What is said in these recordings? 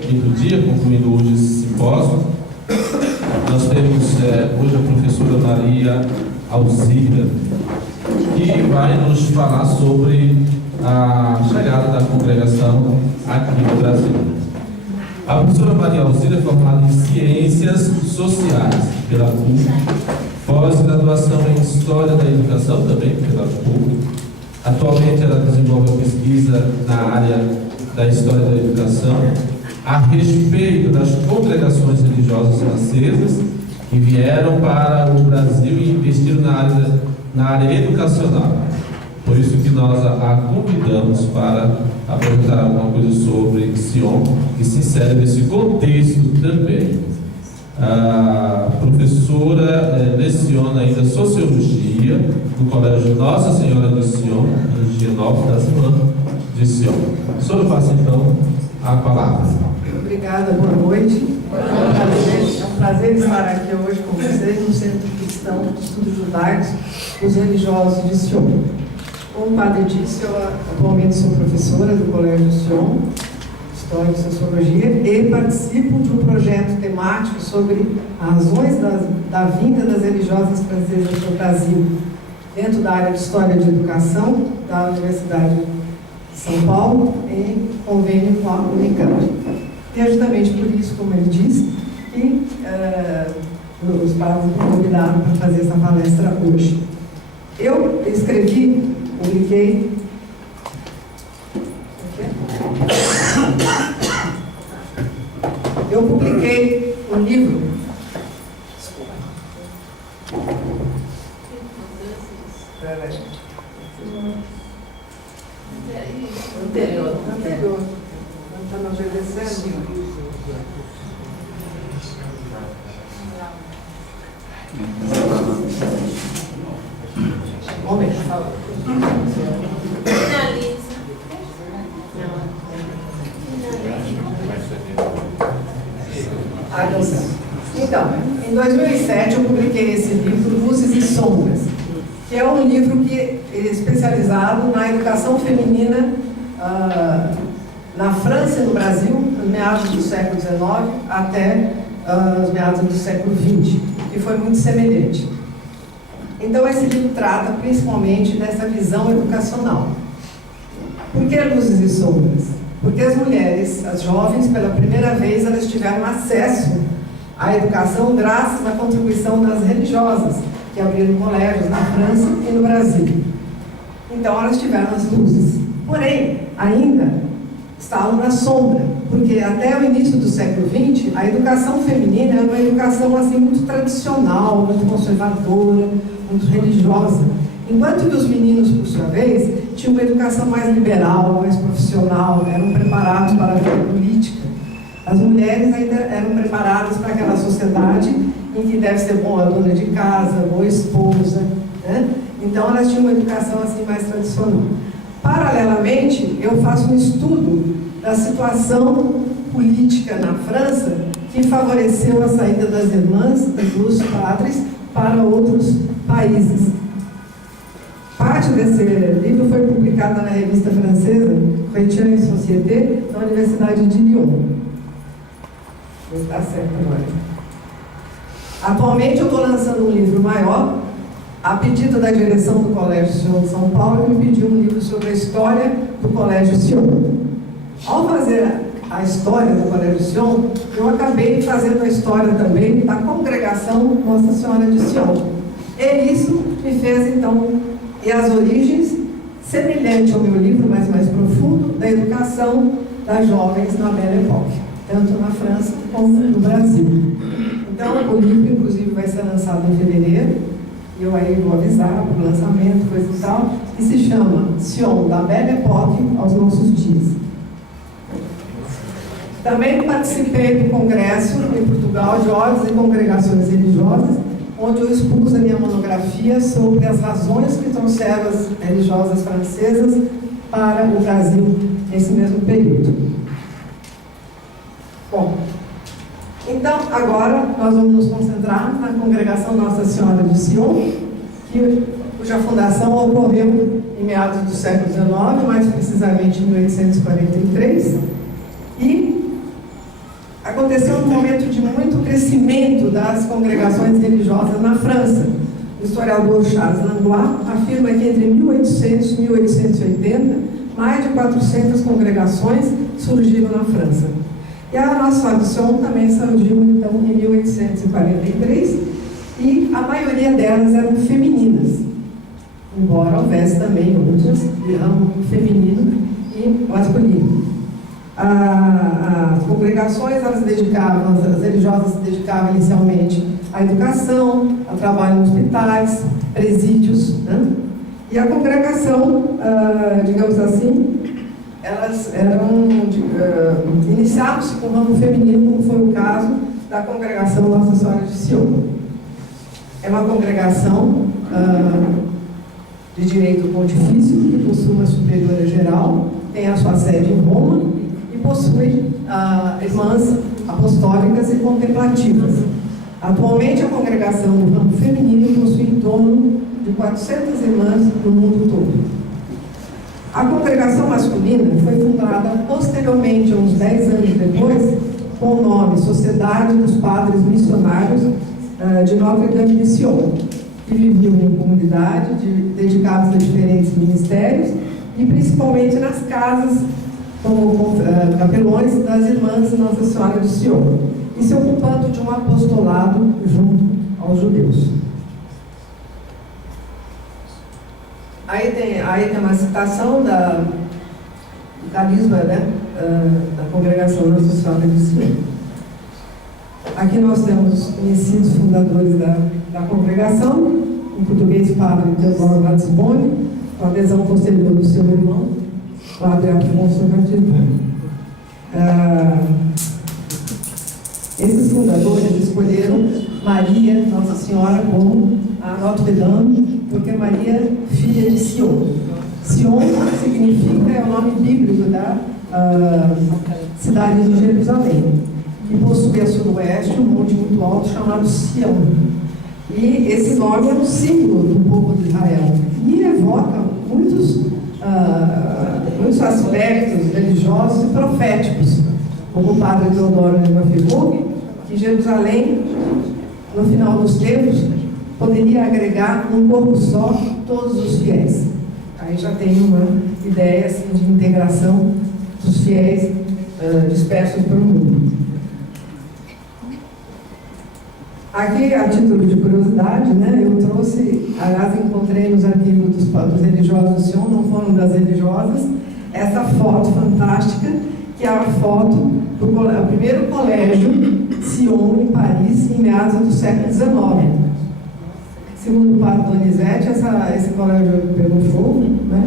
quinto dia, concluindo hoje esse simpósio. Nós temos hoje a professora Maria Alzira, que vai nos falar sobre a chegada da congregação aqui no Brasil. A professora Maria Alzira é formada em Ciências Sociais pela PUC, pós-graduação em História da Educação também pela PUC. Atualmente ela desenvolve pesquisa na área da História da Educação a respeito das congregações religiosas francesas que vieram para o Brasil e investiram na área educacional. Por isso que nós a convidamos para apresentar alguma coisa sobre Sion, que se insere nesse contexto também. A professora leciona ainda Sociologia no Colégio Nossa Senhora de Sion, em Higienópolis das Irmãs de Sion. A senhora passa então a palavra. Obrigada, boa noite. É um prazer estar aqui hoje com vocês no Centro Cristão de Estudos Judaicos dos Religiosos de Sion. Como o padre disse, eu atualmente sou professora do Colégio Sion, História e Sociologia, e participo de um projeto temático sobre as razões da vinda das religiosas francesas para o Brasil, dentro da área de História de Educação da Universidade de São Paulo, em convênio com a Unicamp. E é justamente por isso, como ele disse, que os padres me convidaram para fazer essa palestra hoje. Eu publiquei um livro. Anterior. Não está me obedecendo? Então, em 2007 eu publiquei esse livro, Luzes e Sombras, que é um livro que é especializado na educação feminina na França e no Brasil, nos meados do século XIX até os meados do século XX, que foi muito semelhante. Então, esse livro trata principalmente dessa visão educacional. Por que Luzes e Sombras? Porque as mulheres, as jovens, pela primeira vez, elas tiveram acesso à educação graças à contribuição das religiosas, que abriram colégios na França e no Brasil. Então, elas tiveram as luzes. Porém, ainda estavam na sombra, porque até o início do século XX, a educação feminina era uma educação assim, muito tradicional, muito conservadora, muito religiosa. Enquanto que os meninos, por sua vez, tinham uma educação mais liberal, mais profissional, eram preparados para a vida política. As mulheres ainda eram preparadas para aquela sociedade em que deve ser boa dona de casa, boa esposa, né? Então elas tinham uma educação assim mais tradicional. Paralelamente, eu faço um estudo da situação política na França que favoreceu a saída das irmãs, dos padres, para outros países. Parte desse livro foi publicada na revista francesa Chrétien et Société, na Universidade de Lyon. Está certo agora. Atualmente eu estou lançando um livro maior, a pedido da direção do Colégio Sion de São Paulo, que me pediu um livro sobre a história do Colégio Sion. Ao fazer a história do Colégio Sion, eu acabei fazendo a história também da congregação Nossa Senhora de Sion. E isso me fez, então, e as origens, semelhante ao meu livro, mas mais profundo, da educação das jovens na Belle Époque, tanto na França como no Brasil. Então, o livro, inclusive, vai ser lançado em fevereiro, e eu aí vou avisar para o lançamento, coisa e tal, que se chama Sion, da Belle Époque aos nossos dias. Também participei do congresso em Portugal de ordens e congregações religiosas, onde eu expus a minha monografia sobre as razões que trouxeram as religiosas francesas para o Brasil nesse mesmo período. Bom, então agora nós vamos nos concentrar na congregação Nossa Senhora de Sion, cuja fundação ocorreu em meados do século XIX, mais precisamente em 1843, e aconteceu num momento de muito crescimento das congregações religiosas na França. O historiador Charles Langlois afirma que entre 1800 e 1880, mais de 400 congregações surgiram na França. E a nossa Action também surgiu, então, em 1843, e a maioria delas eram femininas, embora houvesse também outras de ramo feminino e masculino. As congregações, as religiosas se dedicavam inicialmente à educação, ao trabalho em hospitais, presídios, né? E a congregação, digamos assim, elas iniciaram-se com o ramo feminino, como foi o caso da congregação Nossa Senhora de Sion. É uma congregação de direito pontifício, que possui uma superiora geral, tem a sua sede em Roma e possui irmãs apostólicas e contemplativas. Atualmente, a congregação do ramo feminino possui em torno de 400 irmãs no mundo todo. A congregação masculina foi fundada posteriormente, uns 10 anos depois, com o nome Sociedade dos Padres Missionários de Notre-Dame de Sion, que viviam em comunidade, dedicados a diferentes ministérios e principalmente nas casas, como capelões das irmãs Nossa Senhora de Sion, e se ocupando de um apostolado junto aos judeus. Aí tem uma citação do carisma, né, da congregação Nossa Senhora de Sion. Aqui nós temos conhecidos fundadores da congregação, em português, Padre Teodoro Ratisbonne, com adesão posterior do seu irmão, Padre Afonso Ratisbonne. Esses fundadores escolheram Maria, Nossa Senhora, como a Notre-Dame, porque Maria, filha de Sion. Sion significa, é o nome bíblico da cidade de Jerusalém, que possui a sudoeste um monte muito alto chamado Sião. E esse nome é um símbolo do povo de Israel e evoca muitos aspectos religiosos e proféticos, como o padre Teodoro afirmou, que Jerusalém, no final dos tempos, poderia agregar num corpo só todos os fiéis. Aí já tem uma ideia assim, de integração dos fiéis dispersos pelo mundo. Aqui, a título de curiosidade, né, eu trouxe, aliás, encontrei nos arquivos dos religiosos do Sion, não foram das religiosas, essa foto fantástica, que é a foto do primeiro colégio Sion, em Paris, em meados do século XIX. Segundo o padre Donizete, esse colégio pegou fogo, né?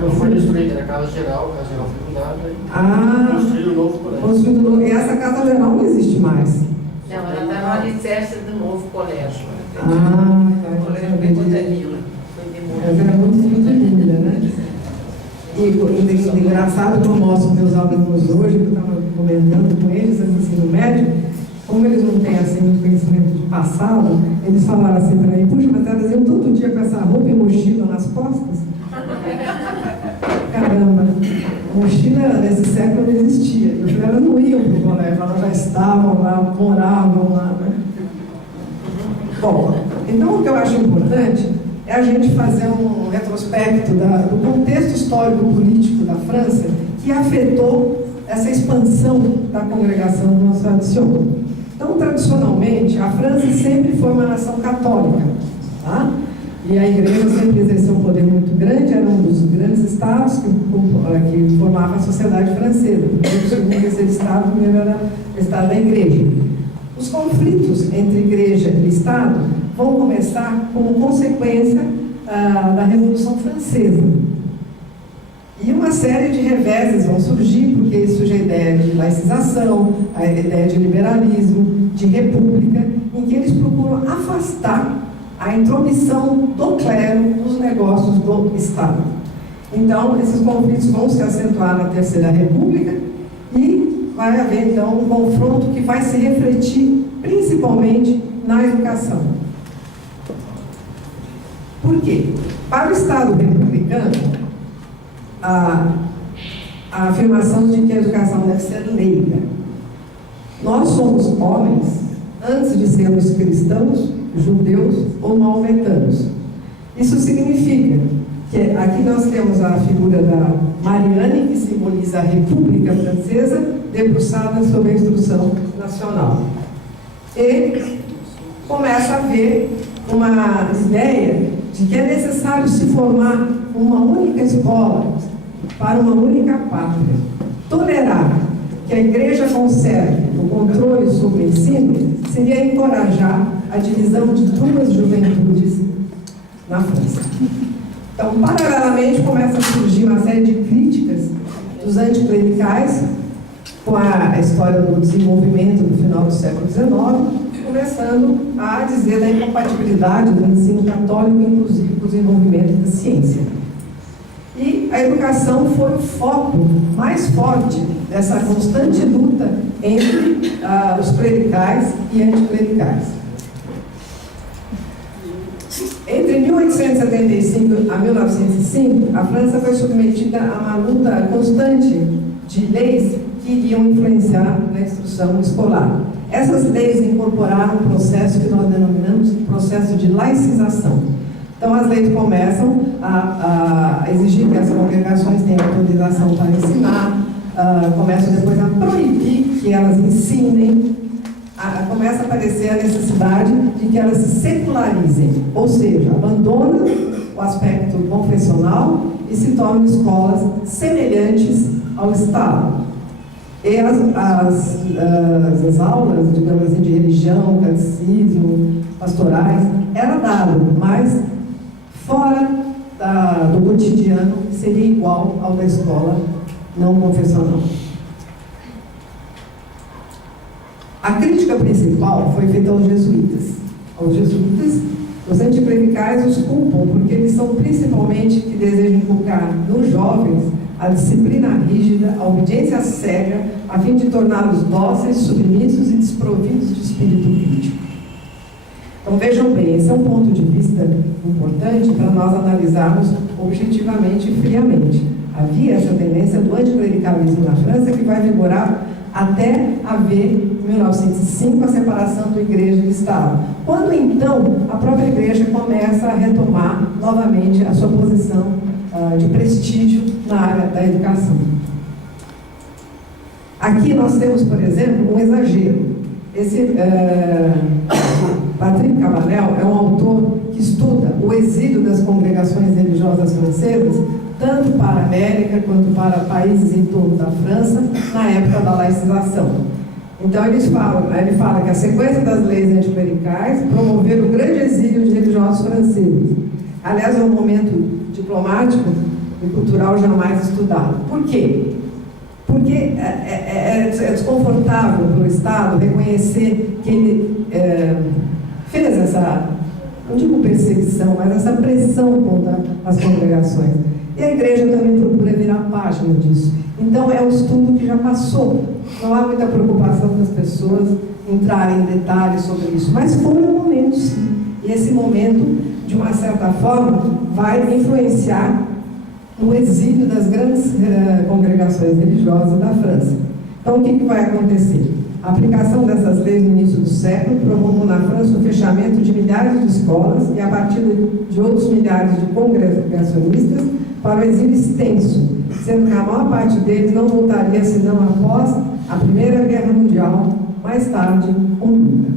Não foi destruída, era a casa geral foi mudada e construíram um novo colégio. E essa casa geral não existe mais. Não, ela está no alicerce do novo colégio. O colégio pegou Danilo. Ela era muito linda, né? E engraçado que eu mostro meus alunos hoje, que eu estava comentando com eles, no ensino médio, como eles não têm assim muito conhecimento do passado, eles falaram assim para mim: puxa, mas elas iam todo dia com essa roupa e mochila nas costas? Caramba, mochila nesse século não existia. Eu falei, elas não iam para o colégio, elas já estavam lá, moravam lá, né? Bom, então o que eu acho importante é a gente fazer um retrospecto do contexto histórico-político da França que afetou essa expansão da congregação do Nossa Senhora de Sion. Então, tradicionalmente, a França sempre foi uma nação católica, tá? E a igreja sempre exerceu um poder muito grande, era um dos grandes estados que formava a sociedade francesa. O segundo e terceiro estado, o primeiro era o estado da igreja. Os conflitos entre igreja e estado vão começar como consequência da Revolução Francesa. E uma série de reveses vão surgir, porque surge a ideia de laicização, a ideia de liberalismo, de república, em que eles procuram afastar a intromissão do clero nos negócios do Estado. Então, esses conflitos vão se acentuar na Terceira República e vai haver, então, um confronto que vai se refletir principalmente na educação. Por quê? Para o Estado republicano, a afirmação de que a educação deve ser leiga. homens antes de sermos cristãos, judeus ou maometanos. Isso significa que aqui nós temos a figura da Marianne, que simboliza a República Francesa, debruçada sobre a instrução nacional. E começa a haver uma ideia de que é necessário se formar uma única escola para uma única pátria. Tolerar que a Igreja conserve o controle sobre o ensino seria encorajar a divisão de duas juventudes na França. Então, paralelamente, começa a surgir uma série de críticas dos anticlericais com a história do desenvolvimento do final do século XIX, começando a dizer da incompatibilidade do ensino católico, inclusive com o desenvolvimento da ciência. E a educação foi o foco mais forte dessa constante luta entre os clericais e anticlericais. Entre 1875 a 1905, a França foi submetida a uma luta constante de leis que iriam influenciar na instrução escolar. Essas leis incorporaram um processo que nós denominamos de processo de laicização. Então, as leis começam a exigir que as congregações tenham autorização para ensinar, começam depois a proibir que elas ensinem, começa a aparecer a necessidade de que elas se secularizem, ou seja, abandonam o aspecto confessional e se tornam escolas semelhantes ao Estado. E as aulas, digamos assim, de religião, catecismo, pastorais, era dado, mas fora do cotidiano seria igual ao da escola não confessional. A crítica principal foi feita aos jesuítas. Aos jesuítas, os anticlericais os culpam porque eles são principalmente que desejam inculcar nos jovens a disciplina rígida, a obediência cega, a fim de torná-los dóceis, submissos e desprovidos de espírito crítico. Então vejam bem, esse é um ponto de vista importante para nós analisarmos objetivamente e friamente. Havia essa tendência do anticlericalismo na França que vai vigorar até haver, em 1905, a separação da Igreja e do Estado. Quando então a própria Igreja começa a retomar novamente a sua posição de prestígio na área da educação. Aqui nós temos, por exemplo, um exagero. Esse Patrick Cabanel é um autor que estuda o exílio das congregações religiosas francesas, tanto para a América quanto para países em torno da França, na época da laicização. Então ele fala que a sequência das leis anticlericais promoveram o grande exílio de religiosos franceses. Aliás, é um momento diplomático e cultural jamais estudado. Por quê? Porque é desconfortável para o Estado reconhecer que ele fez essa, não digo perseguição, mas essa pressão contra as congregações. E a Igreja também procura virar página disso. Então é um estudo que já passou. Não há muita preocupação das pessoas entrarem em detalhes sobre isso. Mas foi um momento, sim. E esse momento, de uma certa forma, vai influenciar no exílio das grandes congregações religiosas da França. Então, o que vai acontecer? A aplicação dessas leis no início do século provocou na França o fechamento de milhares de escolas e a partida de outros milhares de congregacionistas para o exílio extenso, sendo que a maior parte deles não voltaria senão após a Primeira Guerra Mundial, mais tarde, com Lula.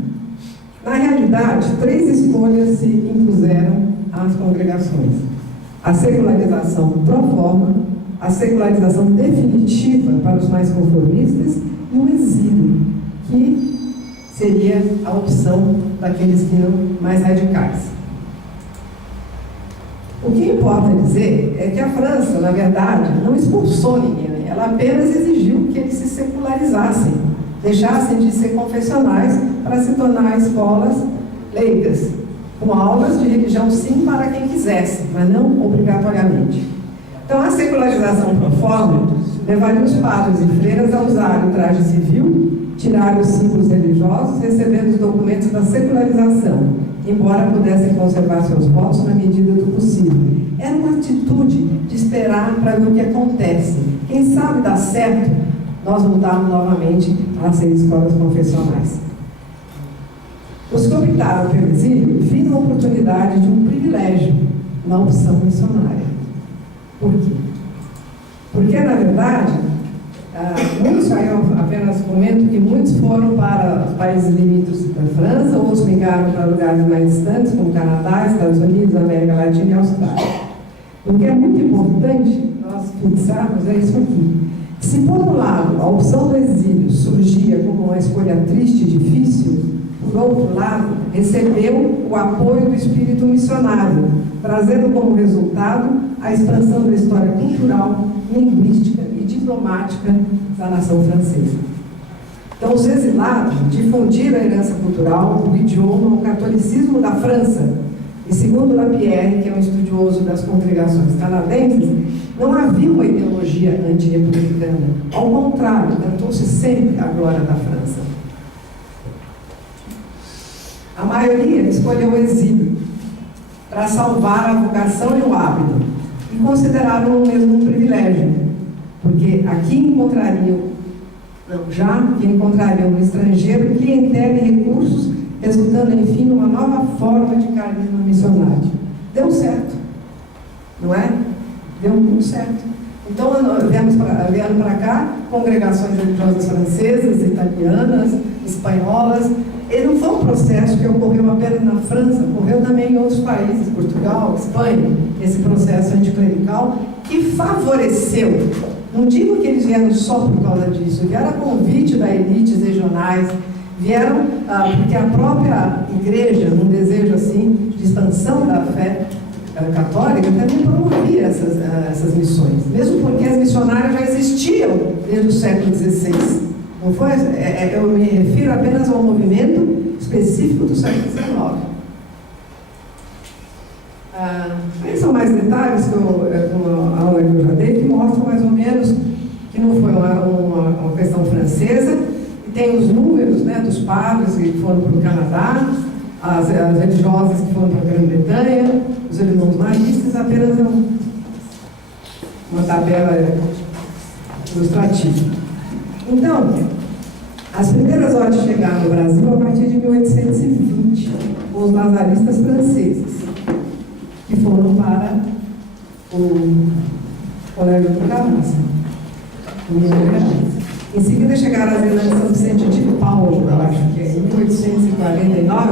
Na realidade, 3 escolhas se impuseram às congregações: a secularização pro forma, a secularização definitiva para os mais conformistas e o exílio, que seria a opção daqueles que não mais radicais. O que importa dizer é que a França, na verdade, não expulsou ninguém, ela apenas exigiu que eles se secularizassem, deixassem de ser confessionais para se tornar escolas leigas, com aulas de religião sim para quem quisesse, mas não obrigatoriamente. Então a secularização pro forma levaria os padres e freiras a usarem o traje civil, tirar os símbolos religiosos, recebendo os documentos da secularização, embora pudessem conservar seus votos na medida do possível. Era uma atitude de esperar para ver o que acontece. Quem sabe dá certo, nós voltarmos novamente a ser escolas confessionais. Os que optaram pelo exílio viram a oportunidade de um privilégio na opção missionária. Por quê? Porque, na verdade, muitos, aí eu apenas comento que muitos foram para os países limítrofes da França, outros migraram para lugares mais distantes, como Canadá, Estados Unidos, América Latina e Austrália. O que é muito importante nós fixarmos é isso aqui. Se, por um lado, a opção do exílio surgia como uma escolha triste e difícil, por outro lado, recebeu o apoio do espírito missionário, trazendo como resultado a expansão da história cultural, linguística e diplomática da nação francesa. Então, os exilados difundiram a herança cultural, o idioma, o catolicismo da França. E segundo Lapierre, que é um estudioso das congregações canadenses, não havia uma ideologia antirrepublicana. Ao contrário, cantou-se sempre a glória da França. A maioria escolheu o exílio para salvar a vocação e o hábito, e consideraram o mesmo um privilégio, porque aqui encontrariam no estrangeiro clientela e recursos, resultando, enfim, numa nova forma de carisma missionário. Deu certo, não é? Deu muito certo. Então, vieram para cá congregações religiosas francesas, italianas, espanholas. E não foi um processo que ocorreu apenas na França, ocorreu também em outros países, Portugal, Espanha, esse processo anticlerical que favoreceu. Não digo que eles vieram só por causa disso, vieram a convite das elites regionais, vieram porque a própria igreja, num desejo assim de expansão da fé católica, também promovia essas missões, mesmo porque as missionárias já existiam desde o século XVI. Não foi, eu me refiro apenas ao movimento específico do século XIX. Esses são mais detalhes que uma aula que eu já dei, que mostram mais ou menos que não foi uma questão francesa. E tem os números, né, dos padres que foram para o Canadá, as religiosas que foram para a Grã-Bretanha, os irmãos maristas, apenas uma tabela ilustrativa. Então, as primeiras ordens chegaram no Brasil a partir de 1820, com os lazaristas franceses, que foram para o Colégio do Carrasco, em Minas Gerais. Em seguida chegaram as irmãs de São Vicente de Paulo, eu acho que é em 1849,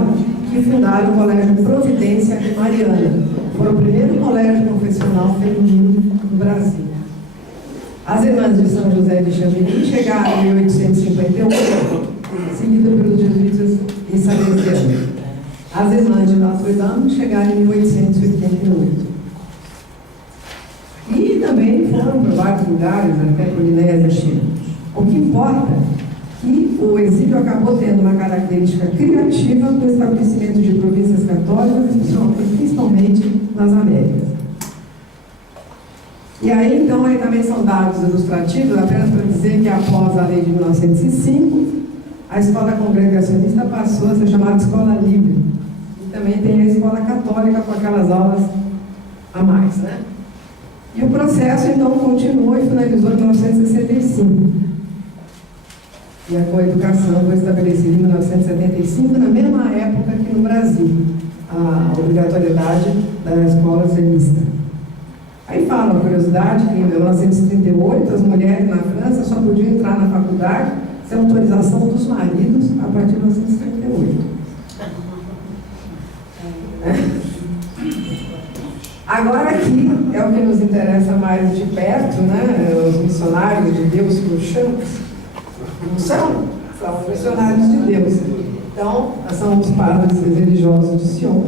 que fundaram o Colégio Providência e Mariana. Foi o primeiro colégio confessional feminino do Brasil. As irmãs de São José de Xamiri chegaram em 1851, seguidas pelos jesuítas e salesianos. As irmãs de Notre Dame chegaram em 1888. E também foram para vários lugares, até por Inés e China. O que importa é que o exílio acabou tendo uma característica criativa do estabelecimento de províncias católicas, principalmente nas Américas. E aí, então, aí também são dados ilustrativos, apenas para dizer que após a lei de 1905, a escola congregacionista passou a ser chamada escola livre. E também tem a escola católica com aquelas aulas a mais, né? E o processo, então, continuou e finalizou em 1965. E a coeducação foi estabelecida em 1975, na mesma época que no Brasil, a obrigatoriedade da escola zenista. Aí fala uma curiosidade que em 1938 as mulheres na França só podiam entrar na faculdade sem autorização dos maridos a partir de 1938. Agora aqui é o que nos interessa mais de perto, né? Os missionários de Deus que os chamam. Não são? São missionários de Deus. Então, são os padres religiosos de Sion,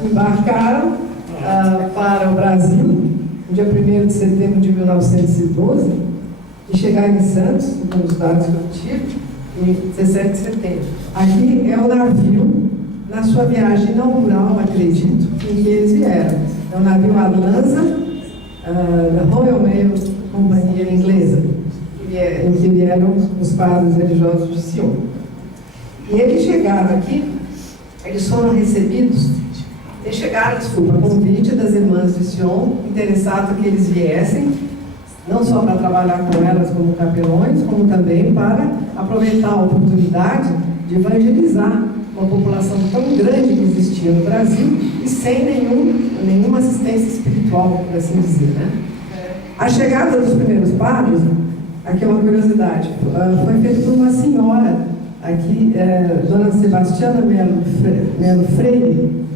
que embarcaram para o Brasil no dia 1º de setembro de 1912 e chegaram em Santos, com os dados que eu tive, em 17 de setembro. Aqui é o navio, na sua viagem inaugural, acredito, em que eles vieram. É o navio Atlanta, da Royal Mail Companhia Inglesa, em que vieram os padres religiosos de Sion. E eles chegaram aqui, eles foram recebidos, eles chegaram, desculpa, a convite das irmãs de Sion, interessadas que eles viessem, não só para trabalhar com elas como capelões, como também para aproveitar a oportunidade de evangelizar uma população tão grande que existia no Brasil e sem nenhuma assistência espiritual, por assim dizer, né? A chegada dos primeiros padres, aqui é uma curiosidade, foi feita por uma senhora aqui, Dona Sebastiana Melo Freire,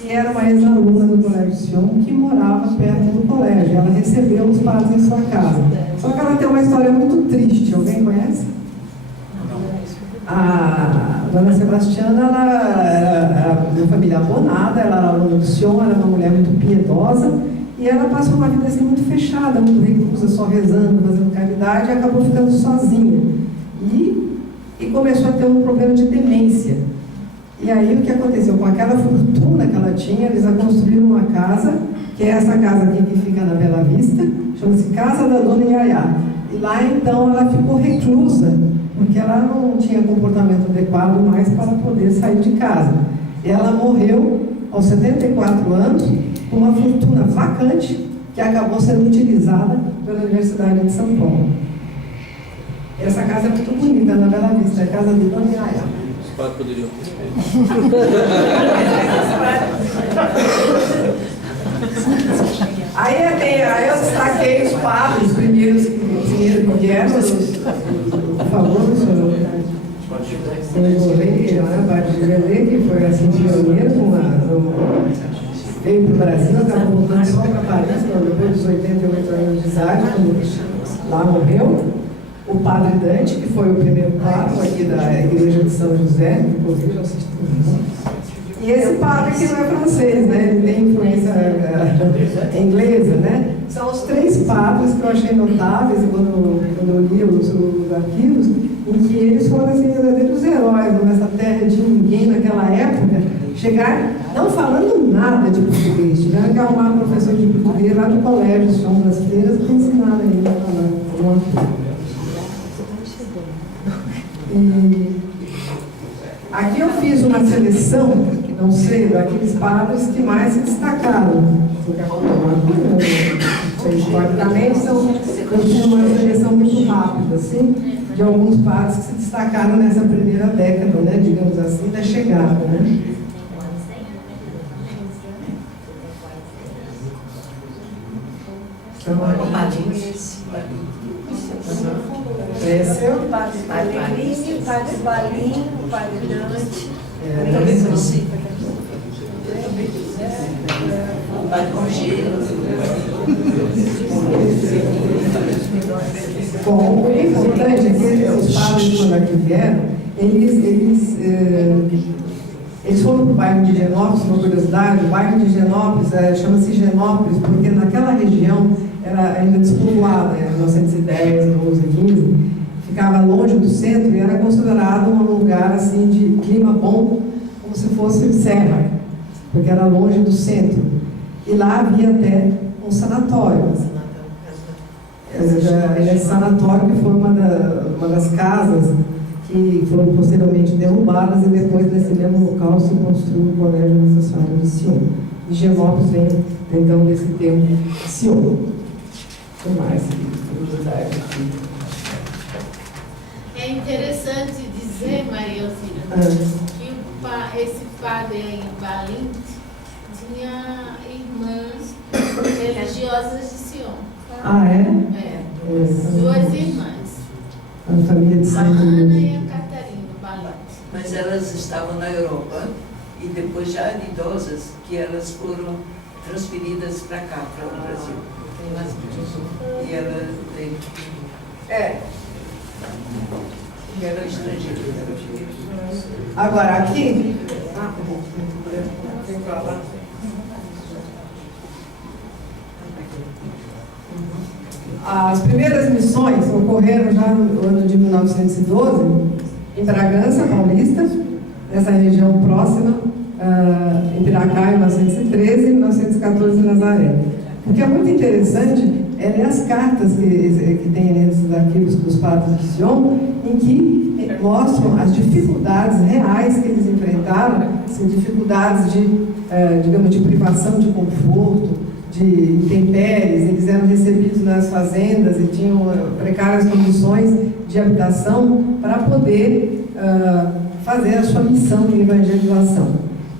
que era uma ex-aluna do Colégio Sion, que morava perto do colégio. Ela recebeu os padres em sua casa. Só que ela tem uma história muito triste. Alguém conhece? A Dona Sebastiana era de uma família abonada, ela era aluna do Sion, era uma mulher muito piedosa, e ela passou uma vida assim muito fechada, muito reclusa, só rezando, fazendo caridade, e acabou ficando sozinha. E começou a ter um problema de demência. E aí o que aconteceu? Com aquela fortuna que ela tinha, eles a construíram uma casa, que é essa casa aqui que fica na Bela Vista, chama-se Casa da Dona Iaiá. E lá então ela ficou reclusa, porque ela não tinha comportamento adequado mais para poder sair de casa. E ela morreu aos 74 anos, com uma fortuna vacante, que acabou sendo utilizada pela Universidade de São Paulo. Essa casa é muito bonita, na Bela Vista, é a Casa de Dona Iaiá. Os padres poderiam. Aí eu destaquei os padres, os primeiros que vieram, por favor, senhor Gorley, Padre Gelê, que foi assim pioneiro, veio para o Brasil, acabou voltando só para Paris, depois dos 88 anos de idade, quando lá morreu. O Padre Dante, que foi o primeiro pároco aqui da Igreja de São José, inclusive eu assisti tudo. E esse padre que não é francês, né? Ele tem influência inglesa, né? São os 3 padres que eu achei notáveis quando eu li os arquivos, em que eles foram assim, verdadeiros heróis nessa terra de ninguém naquela época, chegar não falando nada de português, tiveram que arrumar um professor de português lá do colégio, São das Feiras, para ensinar ele a falar alguma coisa. E aqui eu fiz uma seleção, não sei, daqueles padres que mais se destacaram. Historicamente, eu fiz uma seleção muito rápida, assim, de alguns padres que se destacaram nessa primeira década, né, digamos assim, da chegada, né? Esse é o Padre Pellegrini, Padre Valim, o Padre Dante. O Padre Congelo. Bom, o importante é que os padres, quando aqui vieram, eles foram para o bairro de Genópolis, uma curiosidade. O bairro de Genópolis chama-se Genópolis porque naquela região era ainda despovoada, em 1910, 12, 15, ficava longe do centro e era considerado um lugar assim de clima bom, como se fosse serra, porque era longe do centro. E lá havia até um sanatório. Esse sanatório que foi uma das casas que foram posteriormente derrubadas e depois nesse mesmo local se construiu o Colégio Nossa Senhora de Sion. E Genópolis vem então desse termo Sion. O que mais? Curiosidade aqui. É interessante dizer, Maria Elcira, que esse padre aí, Valim, tinha irmãs religiosas de Sion. Ah, é? É. 2 irmãs. A família de A Ana e a Catarina Valim. Mas elas estavam na Europa e depois já idosas que elas foram transferidas para cá, para o Brasil. E ela veio. E era estrangeira. Agora, aqui. As primeiras missões ocorreram já no ano de 1912, em Bragança Paulista, nessa região próxima, em Piracá, em 1913 e 1914 em Nazaré. O que é muito interessante é ler as cartas que tem nesses arquivos dos padres de Sion, em que mostram as dificuldades reais que eles enfrentaram, assim, dificuldades digamos, de privação de conforto, de intempéries. Eles eram recebidos nas fazendas e tinham precárias condições de habitação para poder fazer a sua missão de evangelização.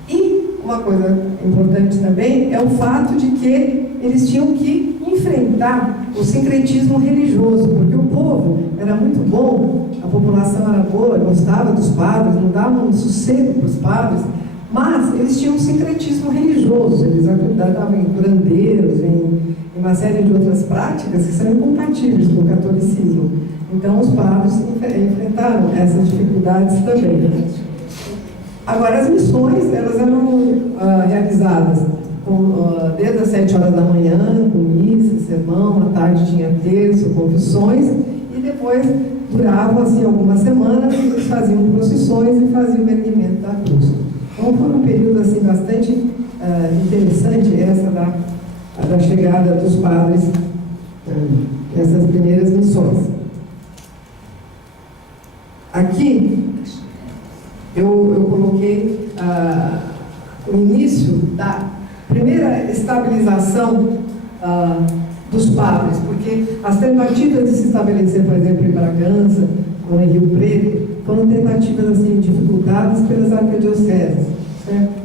E uma coisa importante também é o fato de que eles tinham que enfrentar o sincretismo religioso, porque o povo era muito bom, a população era boa, gostava dos padres, não davam um sossego para os padres, mas eles tinham um sincretismo religioso, eles acreditavam em curandeiros, em uma série de outras práticas que são incompatíveis com o catolicismo. Então os padres enfrentaram essas dificuldades também. Agora, as missões, elas eram realizadas desde as 7 horas da manhã, com missa, sermão, à tarde tinha terço, confissões, e depois duravam assim, algumas semanas, eles faziam procissões e faziam o erguimento da cruz. Então foi um período assim, bastante interessante essa da chegada dos padres nessas primeiras missões. Aqui eu coloquei o início da primeira estabilização dos padres, porque as tentativas de se estabelecer, por exemplo, em Bragança ou em Rio Preto, foram tentativas assim, dificultadas pelas arquidioceses, certo?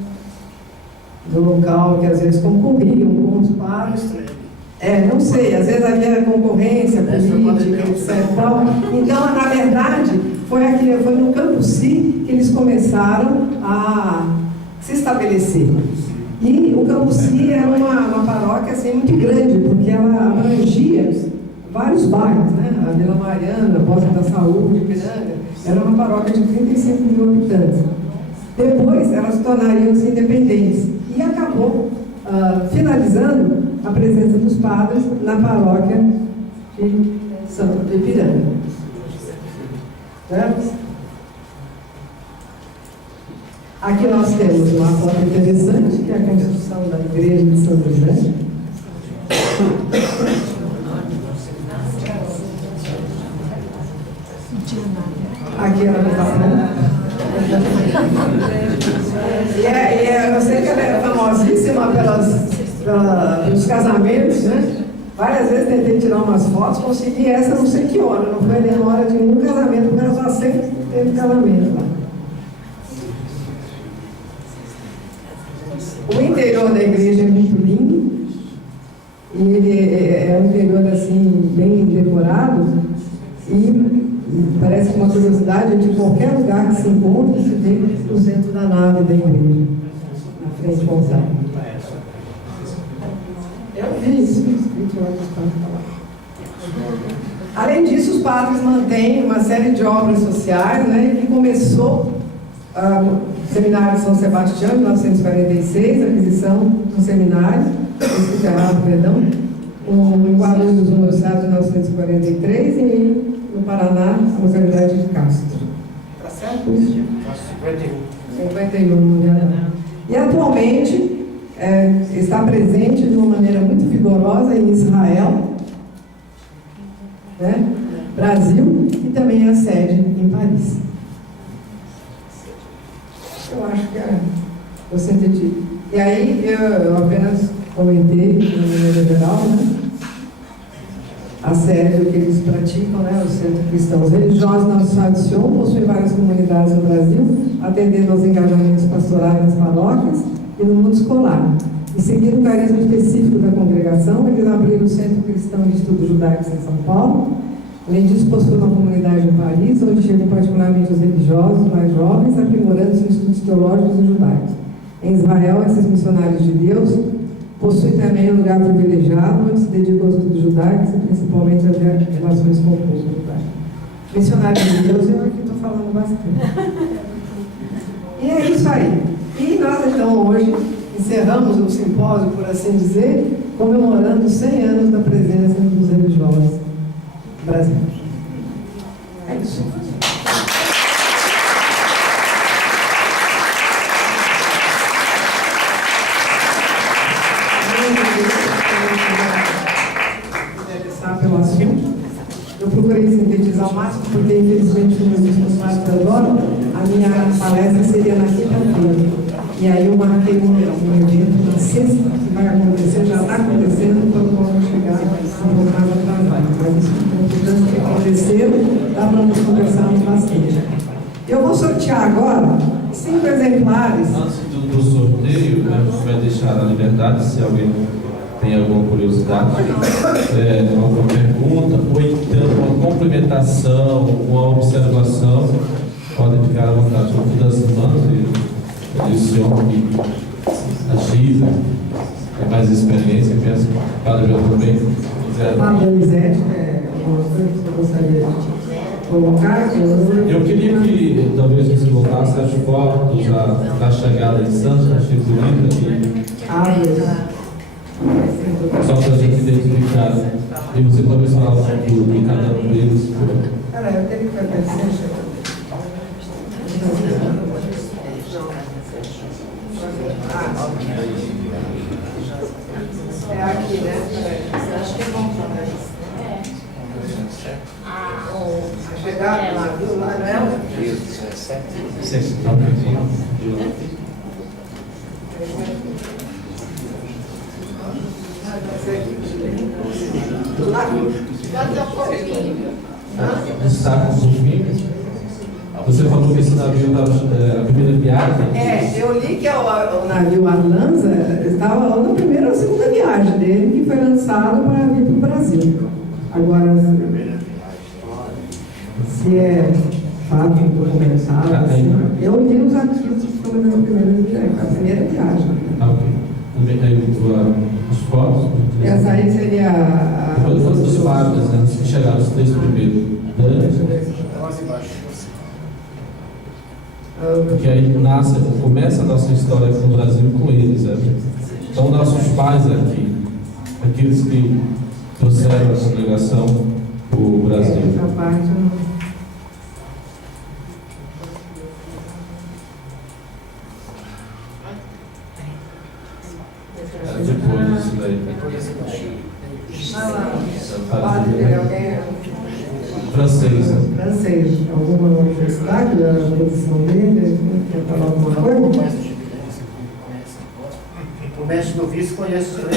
Do local que às vezes concorriam com os padres. Não sei, às vezes havia concorrência política, etc. Então, na verdade, foi no Cambuci que eles começaram a se estabelecer. E o Cambuci era uma paróquia assim, muito grande, porque ela abrangia vários bairros, né? A Vila Mariana, a Poça da Saúde, Piranga, era uma paróquia de 35 mil habitantes. Depois, elas tornariam-se independentes e acabou finalizando a presença dos padres na paróquia de Piranga. Certo? Aqui nós temos uma foto interessante, que é a construção da igreja de São José. Aqui ela está falando. Eu sei que ela é famosíssima pelos casamentos, né? Várias vezes tentei tirar umas fotos, consegui essa não sei que hora, não foi nem hora de nenhum casamento, porque ela só sempre teve casamento lá. O interior da igreja é muito lindo, e ele é um interior assim, bem decorado, e parece que uma curiosidade é de qualquer lugar que se encontra, se vê o centro da nave da igreja, na frente do altar. Eu vi isso. Além disso, os padres mantêm uma série de obras sociais, né, que começou o Seminário de São Sebastião, em 1946, a aquisição do seminário, em Guarulhos, no Estado de 1943, e no Paraná, a localidade de Castro. Está certo isso? 51, né? E atualmente está presente de uma maneira muito vigorosa em Israel, né? Brasil, e também a sede em Paris. Eu acho que eu sintetizo. E aí eu apenas comentei de maneira geral, né? A série do que eles praticam, né? Os centros cristãos religiosos na Nossa de Sion possuem várias comunidades no Brasil, atendendo aos engajamentos pastorais nas paróquias e no mundo escolar. E seguindo o carisma específico da congregação, eles abriram o Centro Cristão de Estudos Judaicos em São Paulo. Além disso, possuem uma comunidade em Paris, onde chegam particularmente os religiosos mais jovens, aprimorando-se em estudos teológicos e judaicos. Em Israel, esses missionários de Deus possuem também um lugar privilegiado, onde se dedicam aos estudos judaicos e principalmente às relações com o povo judaico. Missionários de Deus, eu aqui estou falando bastante. E é isso aí. E nós, então, hoje encerramos o simpósio, por assim dizer, comemorando 100 anos da presença dos religiosos brasileiros. É isso. Pelo assunto. Eu procurei sintetizar ao máximo, porque infelizmente, como os funcionários adoram, a minha palestra seria na quinta-feira. E aí eu marquei um evento na sexta, que vai acontecer, já está acontecendo, quando vamos chegar um pouco mais atrasado. Mas isso, portanto, que aconteceram, dá para nós conversarmos bastante. Eu vou sortear agora 5 exemplares. Antes do sorteio, a gente vai deixar a liberdade, se alguém tem alguma curiosidade, alguma pergunta, ou então uma complementação, uma observação, podem ficar à vontade. São todas as irmãs e o senhor aqui, a Giza, tem mais experiência, penso, Padre Bel também. Padre Elisete, alguma coisa que eu gostaria de colocar? Eu queria que talvez você voltasse as fotos da chegada de Santos, achei bonita. Só para a gente identificar. E você talvez falar um pouco de cada um deles. Cara, eu tenho que agradecer. É aqui, né? Acho que é bom falar isso. A chegada do navio lá, não é? Sim, tá bem. Do navio. Bota um pouquinho. Destaca um pouquinho. Você falou que esse navio estava a primeira viagem. Eu li que o navio Arlanza estava na primeira ou segunda viagem dele, que foi lançado para vir para o Brasil. Agora, se é fato documentado, assim, eu li os artigos que foram na primeira viagem. Ok. Também aí as fotos. Essa aí seria Depois dos padres, antes de chegar os 3 primeiros. Porque aí começa a nossa história aqui no Brasil com eles. Então, nossos pais aqui, aqueles que trouxeram a congregação para o Brasil. Essa parte eu não... Depois disso daí. Francês. Francês. Alguma destaque da produção dele? Quer falar alguma coisa? O mestre noviço conhece os 3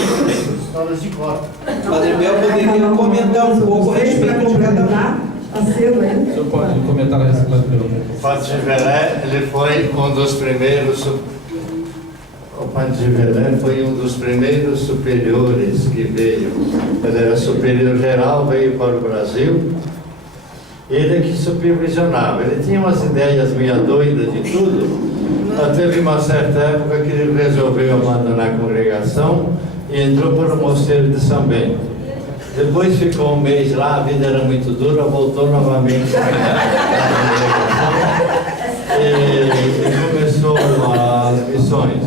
histórias de cor. Padre Bel poderia comentar um pouco a respeito de cada um. Está cedo ainda. O senhor pode comentar a respeito do O Padre Givelé, ele foi um dos primeiros. O Padre Givelé foi um dos primeiros superiores que veio. Ele era superior geral, veio para o Brasil. Ele que supervisionava. Ele tinha umas ideias meio doidas de tudo. Teve uma certa época que ele resolveu abandonar a congregação e entrou para o mosteiro de São Bento. Depois ficou um mês lá, a vida era muito dura, voltou novamente para a congregação e começou as missões.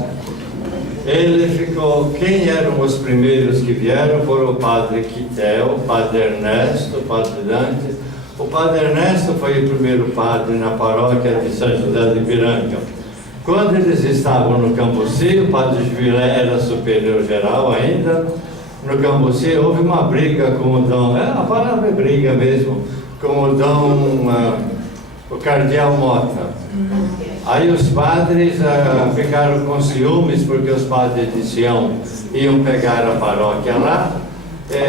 Ele ficou, quem eram os primeiros que vieram foram o Padre Quitel, o Padre Ernesto, o Padre Dante. O Padre Ernesto foi o primeiro padre na paróquia de São José de Ipiranga. Quando eles estavam no Cambuci, o Padre Givelé era superior geral ainda. No Cambuci houve uma briga com o Dom, a palavra é briga mesmo, com o Dom, o Cardeal Mota. Aí os padres ficaram com ciúmes porque os padres de Sião iam pegar a paróquia lá.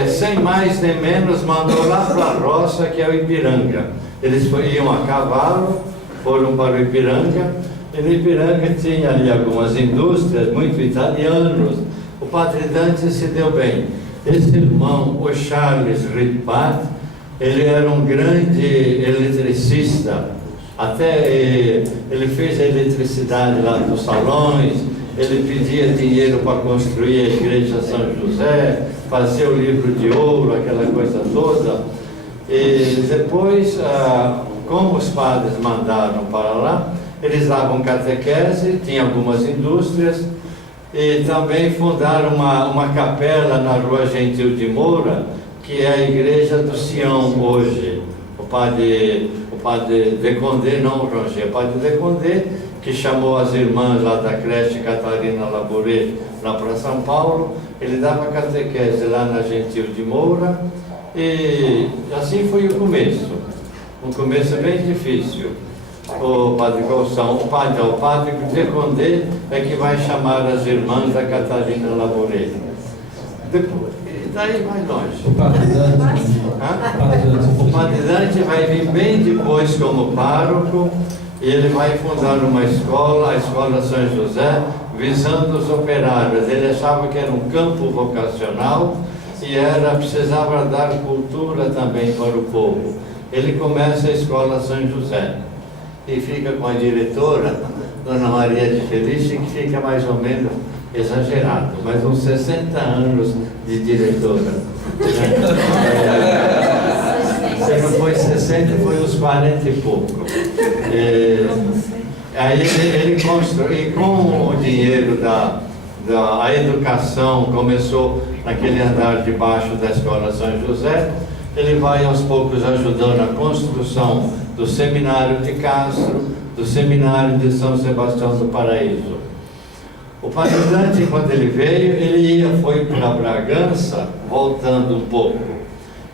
Sem mais nem menos, mandou lá para a roça, que é o Ipiranga. Eles iam a cavalo, foram para o Ipiranga, e no Ipiranga tinha ali algumas indústrias, muito italianos. O Padre Dante se deu bem. Esse irmão, o Charles Ritpat, ele era um grande eletricista. Até ele fez a eletricidade lá dos salões, ele pedia dinheiro para construir a igreja São José, fazer o livro de ouro, aquela coisa toda. E depois, como os padres mandaram para lá, eles davam catequese, tinha algumas indústrias, e também fundaram uma capela na Rua Gentil de Moura, que é a igreja do Sião hoje. O padre Decondé, não o Roger, o Padre Decondé, que chamou as irmãs lá da creche Catarina Labouré lá para São Paulo, ele dava catequese lá na Gentil de Moura, e assim foi o começo. Um começo bem difícil. O Padre Golsão, o Padre Decondé é que vai chamar as irmãs da Catarina Labouré. daí mais longe. O Padre Dante. O Padre Dante vai vir bem depois como pároco, e ele vai fundar uma escola, a Escola São José, visando os operários. Ele achava que era um campo vocacional e precisava dar cultura também para o povo. Ele começa a Escola São José e fica com a diretora, Dona Maria de Felice, que fica mais ou menos exagerado, mas uns 60 anos de diretora. Se não foi 60, foi uns 40 e pouco. Aí ele construiu, com o dinheiro da educação, começou naquele andar de baixo da Escola São José, ele vai aos poucos ajudando a construção do Seminário de Castro, do Seminário de São Sebastião do Paraíso. O Padre Dante, quando ele veio, foi para Bragança, voltando um pouco.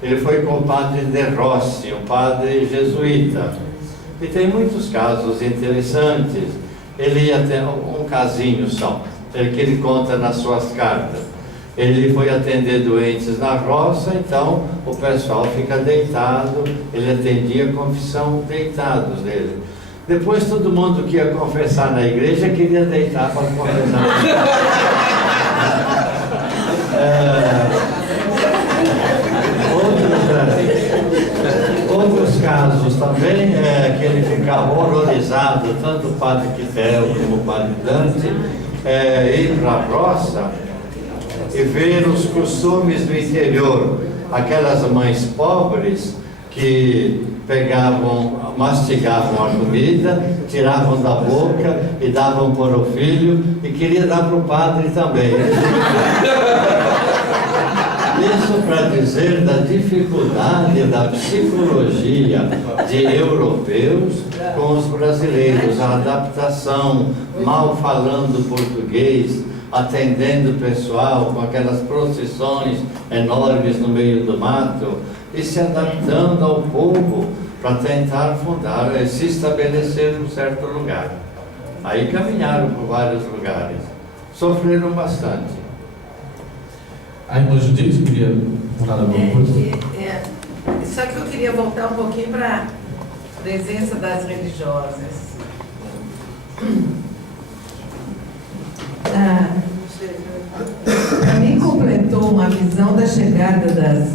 Ele foi com o Padre De Rossi, um padre jesuíta. E tem muitos casos interessantes. Ele ia ter um casinho só, que ele conta nas suas cartas. Ele foi atender doentes na roça, então o pessoal fica deitado, ele atendia a confissão deitados dele. Depois todo mundo que ia confessar na igreja queria deitar para confessar. Outros casos também que ele ficava horrorizado, tanto o Padre Quitel como o Padre Dante, ir para a roça e ver os costumes do interior, aquelas mães pobres que mastigavam a comida, tiravam da boca e davam para o filho e queria dar para o padre também. Isso para dizer da dificuldade da psicologia de europeus com os brasileiros, a adaptação, mal falando português, atendendo o pessoal com aquelas procissões enormes no meio do mato e se adaptando ao povo para tentar fundar, se estabelecer em um certo lugar. Aí caminharam por vários lugares, sofreram bastante. A irmã Judite queria falar alguma coisa? Só que eu queria voltar um pouquinho para a presença das religiosas. Para mim completou uma visão da chegada das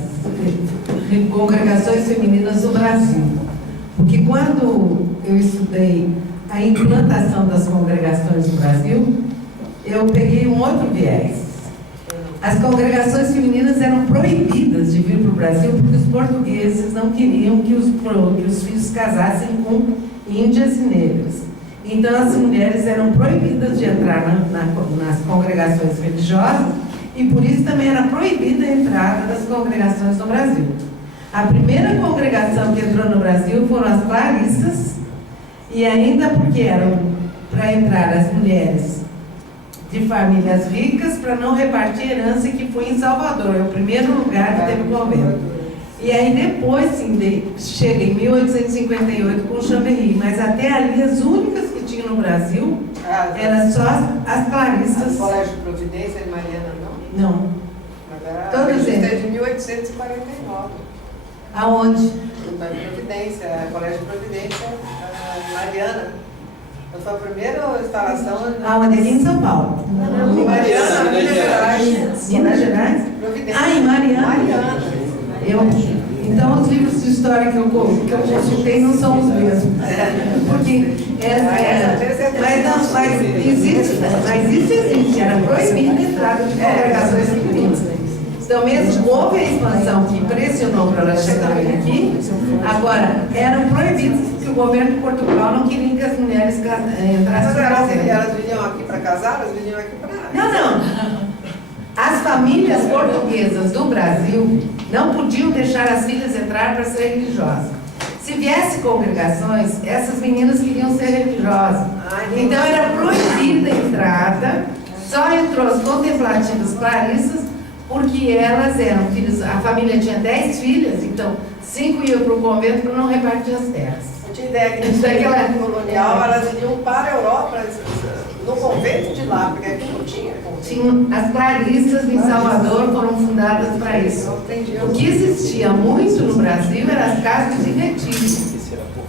congregações femininas no Brasil. Porque quando eu estudei a implantação das congregações no Brasil, eu peguei um outro viés. As congregações femininas eram proibidas de vir para o Brasil porque os portugueses não queriam que os filhos casassem com índias e negras. Então as mulheres eram proibidas de entrar nas congregações religiosas e por isso também era proibida a entrada das congregações no Brasil. A primeira congregação que entrou no Brasil foram as Clarissas, e ainda porque eram para entrar as mulheres de famílias ricas para não repartir herança, que foi em Salvador, é o primeiro lugar que teve convento. E aí depois, sim, chega em 1858 com o Chambéry, mas até ali as únicas que tinham no Brasil eram só as Clarissas. O Colégio Providência de Mariana, não? Não. Todos eles. É de 1849. Aonde? Providência, Colégio Providência, Mariana. Foi a primeira instalação. Aonde? Aqui em São Paulo. Mariana, Minas Gerais. Minas Gerais? Providência. Em Mariana. Então os livros de história que eu consultei não são os mesmos. Porque mas existe. Era proibida a entrada de congregações femininas. Então mesmo houve a expansão que pressionou para elas chegarem aqui. Agora, eram proibidos, porque o governo de Portugal não queria que as mulheres entrassem. Mas elas vinham aqui para casar? Elas vinham aqui para... Não. As famílias portuguesas do Brasil não podiam deixar as filhas entrar para ser religiosas. Se viesse congregações, essas meninas queriam ser religiosas. Então era proibida a entrada, só entrou as contemplativas clarissas, porque elas eram filhas, a família tinha 10 filhas, então 5 iam para o convento para não repartir as terras. tinha ideia que naquela época colonial elas iriam para a Europa, no convento de lá, porque aqui não tinha. As clarisas em Salvador foram fundadas para isso. O que existia muito no Brasil eram as casas de retiro,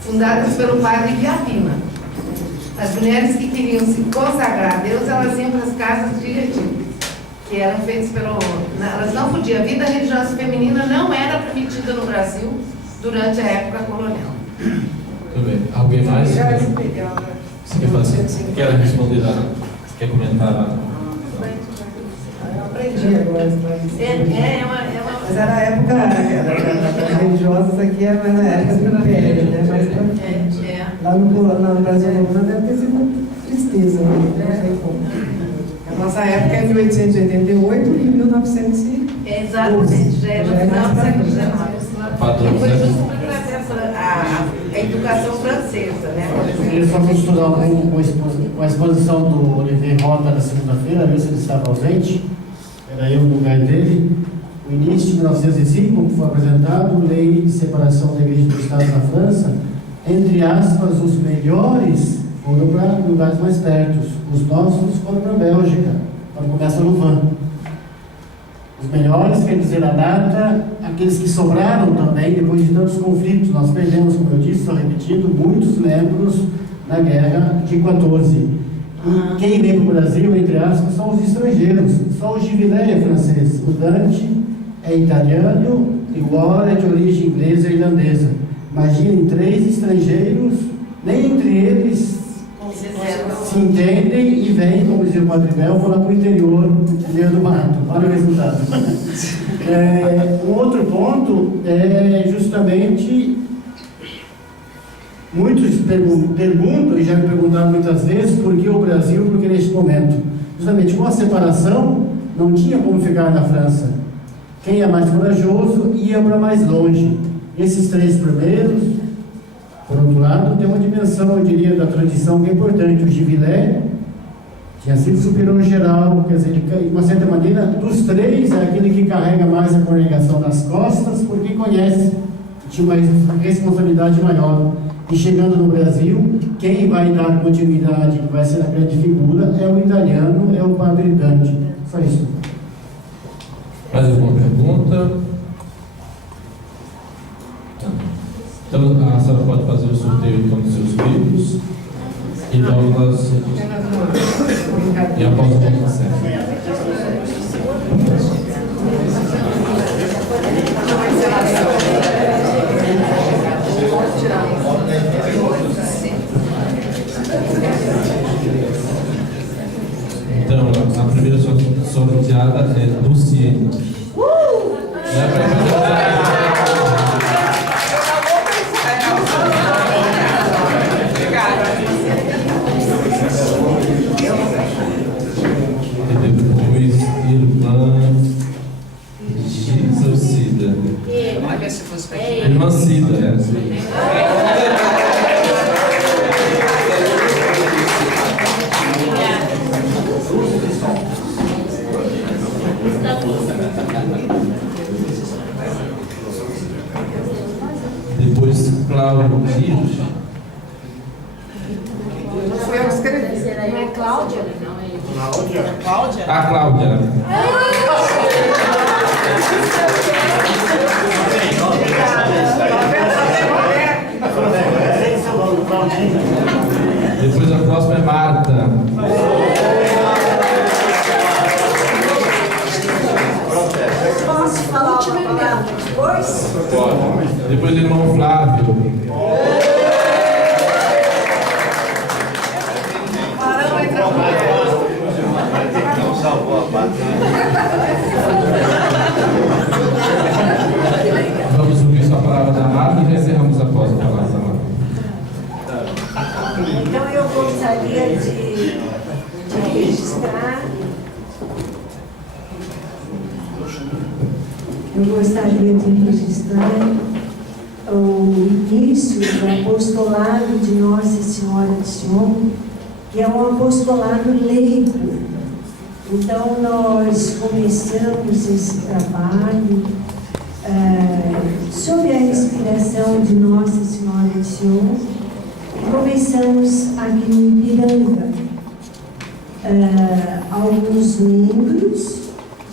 fundadas pelo padre Biapina. As mulheres que queriam se consagrar a Deus, elas iam para as casas de retiro, que eram feitas pelo... Elas não podiam. A vida religiosa feminina não era permitida no Brasil durante a época colonial. Tudo bem. Alguém mais? Você quer fazer? Quer responder? Você quer comentar? Eu aprendi agora, mas era a época religiosa, isso aqui é mais na época do Império, né? Mas lá no Brasil não deve ter sido tristeza, né? Não sei como. A nossa época é de 1888 e 1900. Exatamente, já é no final do século XIX. Depois a educação francesa, né? Eu queria só misturar um pouco com a exposição do Olivier Rota na segunda-feira, ver se ele estava ausente. Era eu no lugar dele. O início de 1905, como foi apresentado, lei de separação da Igreja e do Estado na França, entre aspas, os melhores foram para lugares mais perto, os nossos foram para a Bélgica, para começar a Louvain. Os melhores, quer dizer, a data, aqueles que sobraram também, depois de tantos conflitos. Nós perdemos, como eu disse, estou repetindo, muitos membros na guerra de 14. E quem vem para o Brasil, entre aspas, são os estrangeiros. Só o Givilé é francês, o Dante é italiano e o Or é de origem inglesa e irlandesa. Imaginem 3 estrangeiros, nem entre eles se entendem e vêm, como dizia o Padre Bel, vão lá para o interior, meio do mato. Olha o resultado. Um outro ponto é justamente, muitos perguntam, e já me perguntaram muitas vezes, por que o Brasil, por que neste momento? Justamente com a separação, não tinha como ficar na França. Quem é mais corajoso ia para mais longe. Esses 3 primeiros, por outro lado, tem uma dimensão, eu diria, da tradição que é importante. O Givilé tinha sido superior-geral, quer dizer, de uma certa maneira, dos 3, é aquele que carrega mais a congregação nas costas, porque conhece, tinha uma responsabilidade maior. E chegando no Brasil, quem vai dar continuidade, que vai ser a grande figura, é o italiano, é o Padre Dante. Só isso. Mais alguma pergunta? Então, a senhora pode fazer o sorteio então, dos seus livros. Então, nós... E após o tempo certo. Então, a primeira sorteada é Luciene. Irmã Cida, Depois, Cláudio Rios. Foi eu que escrevi. Não é Cláudia? Cláudia? A Cláudia. Depois a próxima é Marta. Posso falar uma palavra depois? Pode. Depois o irmão Flávio. Não salvou a pátria. Vamos ouvir só a palavra da Marta e já encerramos após a palavra da Marta. Então eu gostaria de registrar. Eu gostaria de registrar o início do apostolado de Nossa Senhora de Sion, que é um apostolado leigo. Então, nós começamos esse trabalho sob a inspiração de Nossa Senhora de Sion, Começamos aqui no Ipiranga, alguns membros,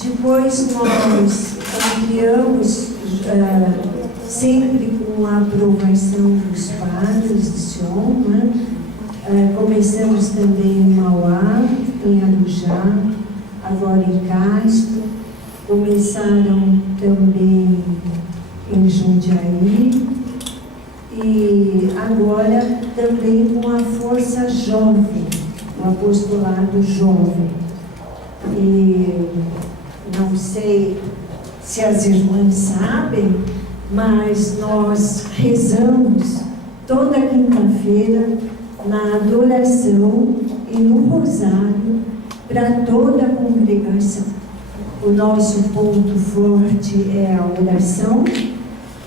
depois nós ampliamos, sempre com a aprovação dos padres de Sion, né? Começamos também em Mauá, em Arujá, agora em Castro, começaram também em Jundiaí e agora também com a Força Jovem, o apostolado jovem. E não sei se as irmãs sabem, mas nós rezamos toda quinta-feira na adoração e no rosário para toda a congregação. O nosso ponto forte é a oração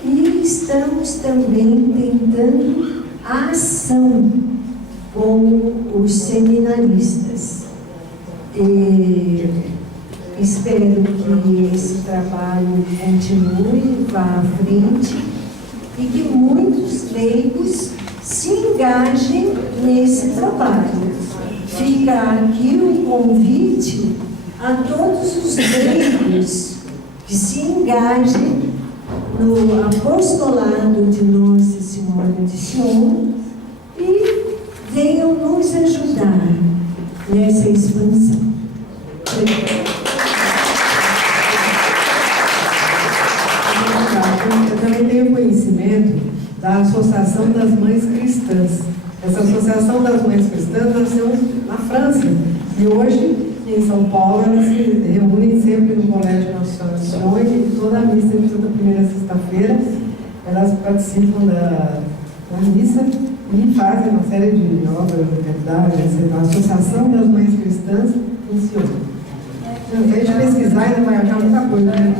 e estamos também tentando a ação com os seminaristas. E espero que esse trabalho continue, vá à frente e que muitos leigos se engajem nesse trabalho. Fica aqui um convite a todos os leigos que se engajem no apostolado de Nossa Senhora de Sion e venham nos ajudar nessa expansão. Eu também tenho conhecimento da Associação das Mães Cristãs. Essa Associação das Mães Cristãs nasceu na França e hoje, em São Paulo, elas se reúnem sempre no Colégio Nacional de Sion e toda a missa de toda primeira sexta-feira elas participam da missa e fazem uma série de obras de caridade, etc. A Associação das Mães Cristãs em Sion. Se a gente pesquisar, ainda vai achar muita coisa, né?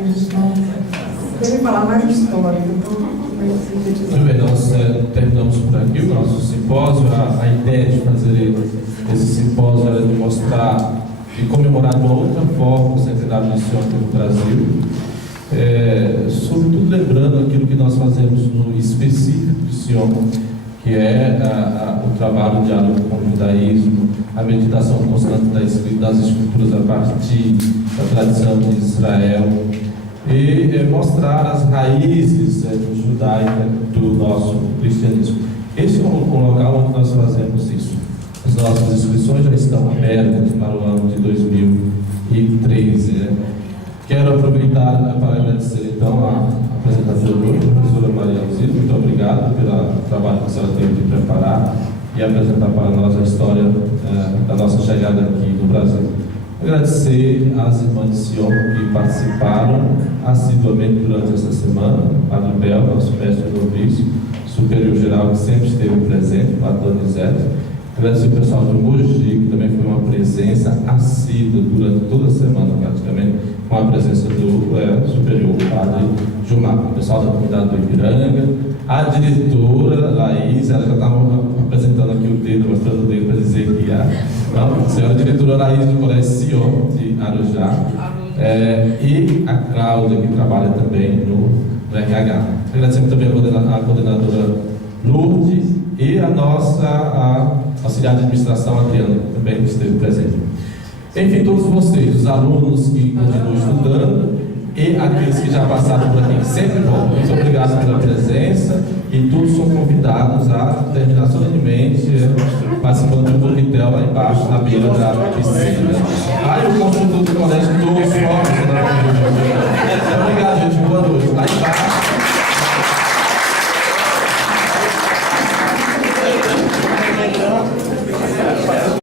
Eu queria falar mais de história, então... Muito bem, nós terminamos por aqui o nosso simpósio. A ideia de fazer esse simpósio era de mostrar e comemorar de uma outra forma o centenário de Sion aqui no Brasil, sobretudo lembrando aquilo que nós fazemos no específico de Sion, que é o trabalho diário com o judaísmo, a meditação constante das escrituras a partir da tradição de Israel, e mostrar as raízes judaicas do nosso cristianismo. Esse é o local onde nós fazemos isso. As nossas inscrições já estão abertas para o ano de 2013. Quero aproveitar para agradecer então a apresentadora, a professora Maria Alzira. Muito obrigado pelo trabalho que a senhora teve de preparar e apresentar para nós a história da nossa chegada aqui no Brasil. Agradecer às irmãs de Sion que participaram assiduamente durante essa semana, o Padre Bel, nosso mestre novício, superior geral, que sempre esteve presente, o Padre Donizete. Agradecer o pessoal do Mogi, que também foi uma presença assídua durante toda a semana, praticamente, com a presença do superior Padre Gilmar, o pessoal da comunidade do Ipiranga, a diretora Laís, ela já estava apresentando aqui o dedo, mostrando o dedo para dizer que a senhora diretora Laís do Colégio Sion de Arujá, e a Cláudia, que trabalha também no RH. Agradecemos também a coordenadora Lourdes e a nossa auxiliar de administração, Adriana, que também esteve presente. Enfim, todos vocês, os alunos que continuam estudando e aqueles que já passaram por aqui, sempre voltam. Muito obrigado pela presença e todos são convidados a terminar solenemente participando de um coquetel lá embaixo, na beira da piscina.